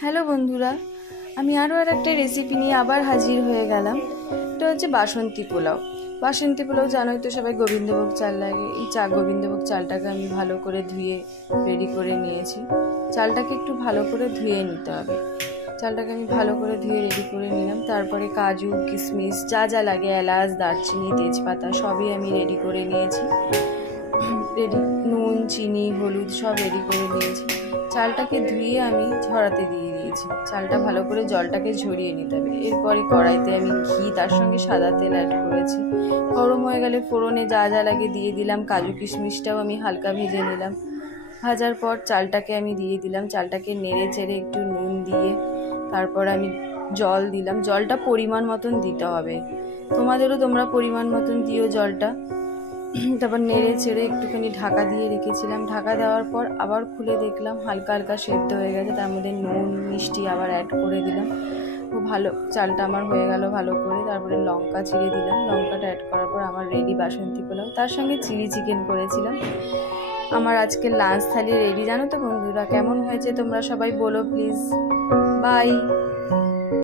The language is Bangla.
হ্যালো বন্ধুরা, আমি আরও একটা রেসিপি নিয়ে আবার হাজির হয়ে গেলাম। এটা হচ্ছে বাসন্তী পোলাও। বাসন্তী পোলাও জানোই তো সবাই, গোবিন্দভোগ চাল লাগে। এই গোবিন্দভোগ চালটাকে আমি ভালো করে ধুয়ে রেডি করে নিয়েছি। চালটাকে একটু ভালো করে ধুয়ে নিতে হবে। চালটাকে আমি ভালো করে ধুয়ে রেডি করে নিলাম। তারপরে কাজু, কিশমিশ যা যা লাগে, এলাচ, দারচিনি, তেজপাতা সবই আমি রেডি করে নিয়েছি। রেডি, নুন, চিনি, হলুদ সব রেডি করে নিয়েছি। চালটাকে ধুয়ে আমি ঝরাতে দিয়ে দিয়েছি। চালটা ভালো করে জলটাকে ঝরিয়ে নিতে হবে। এরপরে কড়াইতে আমি ঘি, তার সঙ্গে সাদা তেল অ্যাড করেছি। গরম হয়ে গেলে ফোড়নে যা যা লাগে দিয়ে দিলাম। কাজু কিশমিশটাও আমি হালকা ভেজে নিলাম। ভাজার পর চালটাকে আমি দিয়ে দিলাম। চালটাকে নেড়ে চেড়ে একটু নুন দিয়ে তারপর আমি জল দিলাম। জলটা পরিমাণ মতন দিতে হবে, তোমরা পরিমাণ মতন দিও জলটা। তারপর নেড়ে চেড়ে একটুখানি ঢাকা দিয়ে রেখেছিলাম। ঢাকা দেওয়ার পর আবার খুলে দেখলাম হালকা হালকা সেদ্ধ হয়ে গেছে। তার মধ্যে নুন, মিষ্টি আবার অ্যাড করে দিলাম। খুব ভালো চালটা আমার হয়ে গেল ভালো করে। তারপরে লঙ্কা চিড়ে দিলাম। লঙ্কাটা অ্যাড করার পর আমার রেডি বাসন্তী পোলাও। তার সঙ্গে চিলি চিকেন করেছিলাম। আমার আজকে লাঞ্চ থালি রেডি। জানো তো বন্ধুরা, কেমন হয়েছে তোমরা সবাই বলো প্লিজ। বাই।